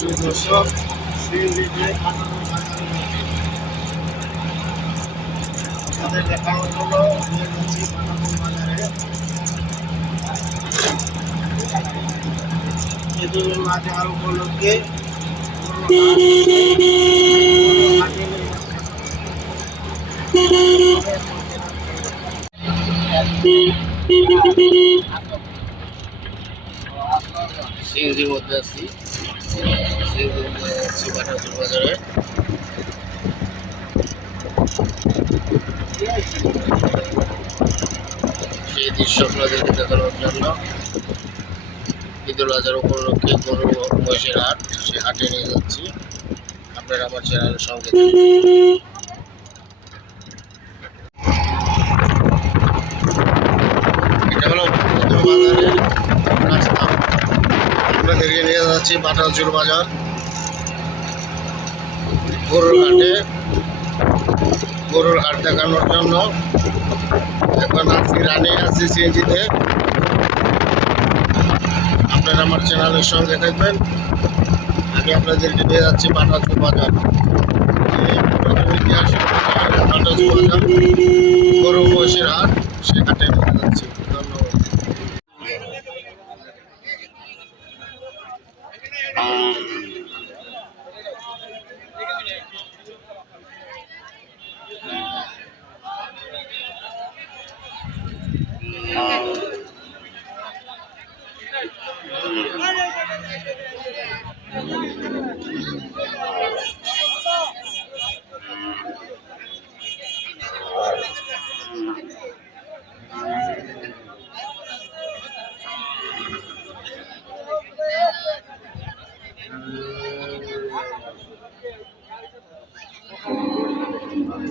প্রিয় দর্শক সিএনজিতে আপনাদের দেখানো হলো নিয়ে যাচ্ছি পানাপুর বাজারে ঈদুল বাজারে সেই দৃশ্য আপনাদেরকে দেখানোর জন্য ঈদুল আজহার উপলক্ষে গরু মহিষের হাট সে হাটে নিয়ে যাচ্ছি। আপনারা আমার চ্যানেলের সঙ্গে থাকুন। এটা হলো উত্তর বাজারের রাস্তা আপনাদেরকে নিয়ে যাচ্ছি বাটাচুর বাজার। গরুর হাটে। গরুর হাট দেখানোর জন্য। এখন আজকে রানে, আছি সিএনজিতে। আপনারা আমার চ্যানেলের সঙ্গে থাকবেন। আমি আপনাদেরকে নিয়ে যাচ্ছি বাটাচুর বাজার। Um,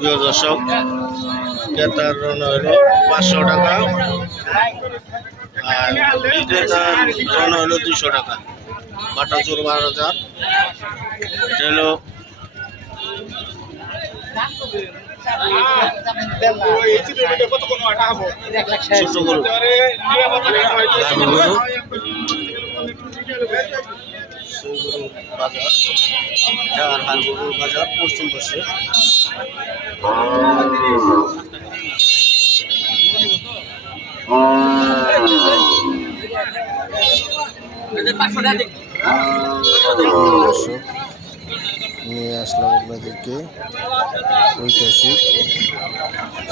প্রিয় দর্শক, ক্রেতার জন্য হলো পাঁচশো টাকা আর বিক্রেতার জন্য হলো দুশো টাকা। বাটাচুর বারো হাজার হলো বাজার আর পশ্চিম পাশে। নিয়ে আসলাম আপনাদেরকে ঐতিহাসিক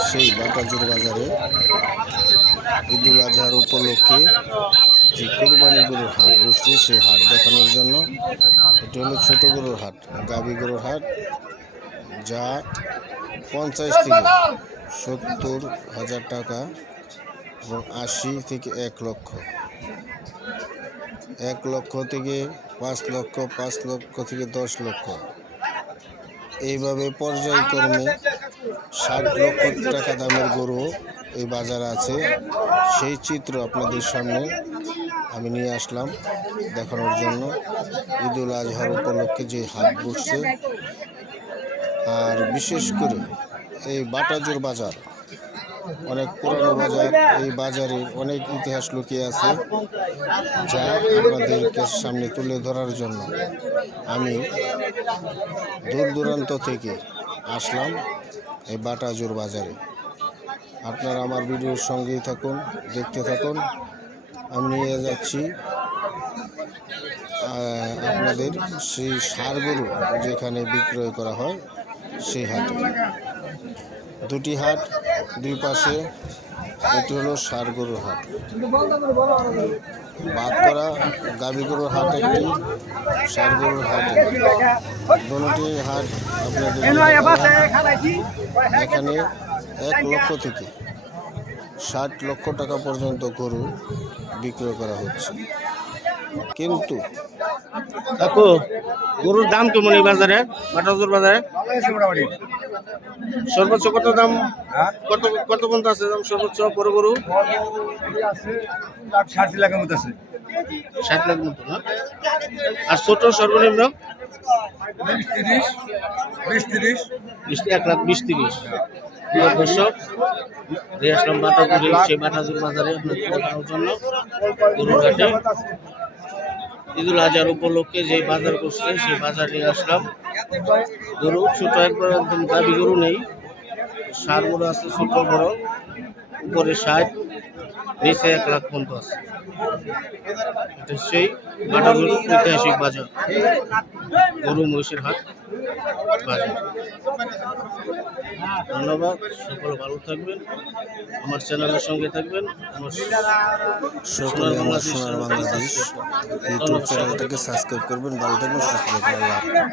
সেই বাটাজুর বাজারে। ঈদুল আজহার উপলক্ষে যে কোরবানি গরুর হাট বসছে সেই হাট দেখানোর জন্য। এটি হলো ছোট গরুর হাট গাবি গরুর হাট। যা পঞ্চাশ থেকে সত্তর হাজার টাকা এবং আশি থেকে এক লক্ষ। এক লক্ষ থেকে পাঁচ লক্ষ পাঁচ লক্ষ থেকে দশ লক্ষ। এইভাবে পর্যায়ক্রমে ষাট লক্ষ টাকা দামের গরু এই বাজারে আছে। সেই চিত্র আপনাদের সামনে আমি নিয়ে আসলাম দেখানোর জন্য। ঈদুল আজহার উপলক্ষে যে হাট বসছে আর বিশেষ করে এই বাটাজোর বাজার, অনেক পুরানো বাজার, এই বাজারে অনেক ইতিহাস লুকিয়ে আছে যা আপনাদেরকে সামনে তুলে ধরার জন্য আমি দূর দূরান্ত থেকে আসলাম এই বাটাজোর বাজারে। আপনারা আমার ভিডিওর সঙ্গেই থাকুন, দেখতে থাকুন। আমি নিয়ে যাচ্ছি আপনাদের সেই সার গরু যেখানে বিক্রয় করা হয়। সেই হাট। দুটি হাট, দুই পাশে এটি হলো সার গরুর হাট। বাদ করা গাভী গরুর হাট একটি সার গরুর হাট। দুটি হাট আপনাদের এখানে এক লক্ষ থেকে ষাট লক্ষ টাকা পর্যন্ত গরু বিক্রয় করা হচ্ছে। কিন্তু কাকু, গরুর দাম কেমন এই বাজারে? বাটাজোর বাজারে? সর্বোচ্চ কত দাম? কত কত পর্যন্ত আছে দাম সর্বোচ্চ বড় গরু? ষাট লাখের মতো আছে ষাট লাখ মতো না? আর ছোট সর্বনিম্ন? বিশ তিরিশ বিশ এক লাখ বিশ তিরিশ। বাজারে জন্য গরুর হাটে। ঈদুল আজহার উপলক্ষে যে বাজার করছে, সেই বাজার নিয়ে আসলাম। গরু ছোট একবার একদম দাবি গরু নেই। সার গরু আছে ছোট, বড়। উপরে ষাট, নিচে এক লাখ আছে। এটা সেই ঐতিহাসিক বাজার। গরু, মহিষের হাট। ধন্যবাদ সকল ভালো থাকবেন। আমার চ্যানেলের সঙ্গে থাকবেন। আমার সকল বাংলাদেশ ইউটিউব চ্যানেলটাকে সাবস্ক্রাইব করবেন। ভালো থাকবেন সুস্থ থাকবেন।